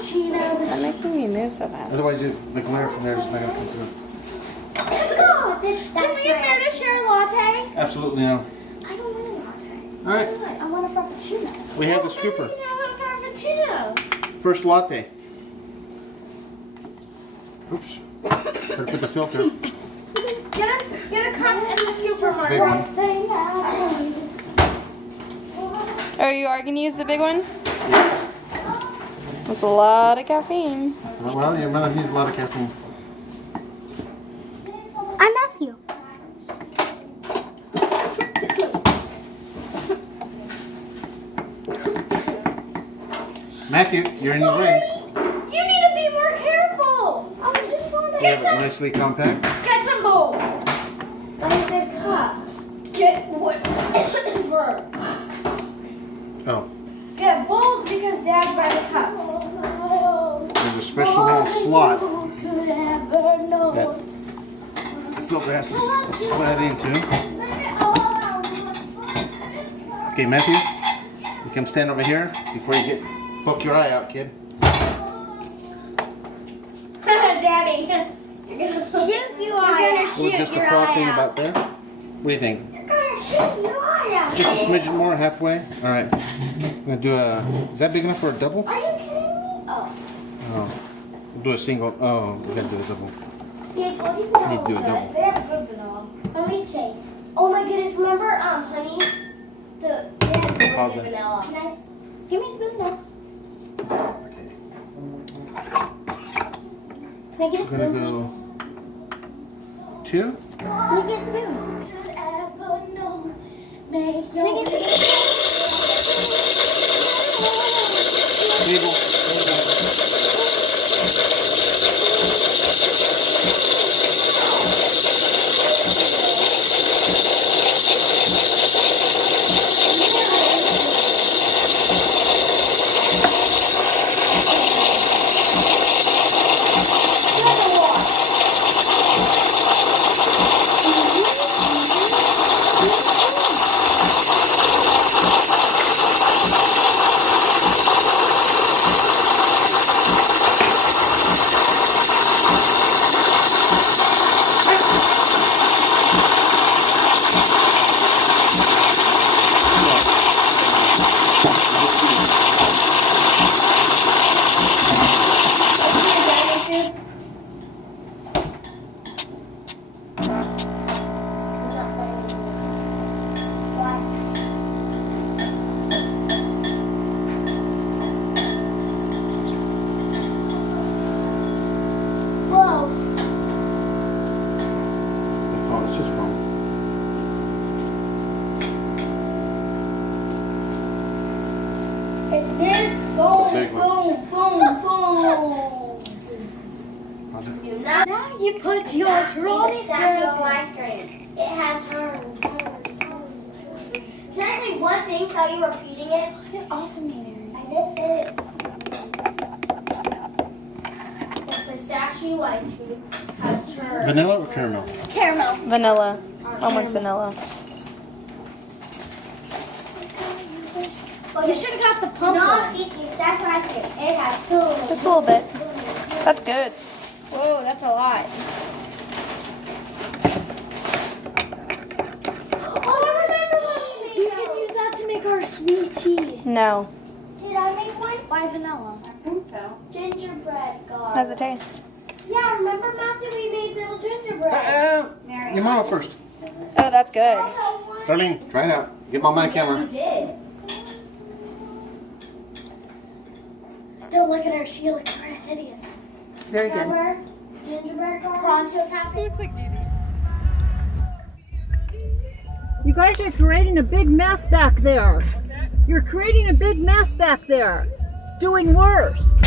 frappuccino. It's not making me move so fast. Otherwise, the glare from there is not going to come through. Can we afford to share a latte? Absolutely no. I don't want a latte. All right. I want a frappuccino. We have the scooper. I want a frappuccino. First latte. Oops. Better put the filter. Get a cup and the scooper, Big one. Oh, you are going to use the big one? Yes. That's a lot of caffeine. Well, your mother needs a lot of caffeine. I'm Matthew. Matthew, you're in your way. You need to be more careful. I just want to We have it nicely compact. get some bowls. Like the cups. Get whatever. Oh, Get bowls because Dad's by the cups. there's a special little slot Could ever know. that the filter has to slide into. Okay, Matthew, you come stand over here before you poke your eye out, kid. Daddy, you're gonna shoot your eye out. So just the frog thing about there. What do you think? You're gonna shoot your eye out. Just a smidgen more, halfway. All right. I'm gonna do a. Is that big enough for a double? Are you kidding me? Oh. Oh, we'll do a single. Oh, we gotta do a double. See, I told you Need vanilla to do was a double. good. They have good vanilla. Let me taste. Oh my goodness, remember honey? They had really Pause good it. vanilla. Can I? Give me a spoon now. Okay. Can I get a We're spoon, gonna please? go 2. Can I get a spoon? Can I get a Table. Whoa. The phone. It's just phone. It's this. Boom, big one. boom, boom, boom. How's it? Now you put your Trony syrup. ice cream. It has turn. Can I say one thing while you're repeating it? Get off of me, Mary. I did say it. The pistachio ice cream has churn. Vanilla or caramel? Caramel. Vanilla. Mine wants vanilla. You should have got the pump Not one. eating. That's what I said. It has two. Just a little bit. That's good. Whoa, that's a lot. Oh, I remember when We you can made use that to make our sweet tea. No. those. Did I make one? By vanilla. Gingerbread guard. How's it taste? Yeah, remember Matthew? We made little gingerbread. Your mama first. Oh, that's good. Darlene, try it out. Get mama on You camera. did. Don't look at her. She looks kind of hideous. Very good. Remember gingerbread guard? Pronto Cafe. Looks like Judy. You guys are creating a big mess back there. You're creating a big mess back there. It's doing worse.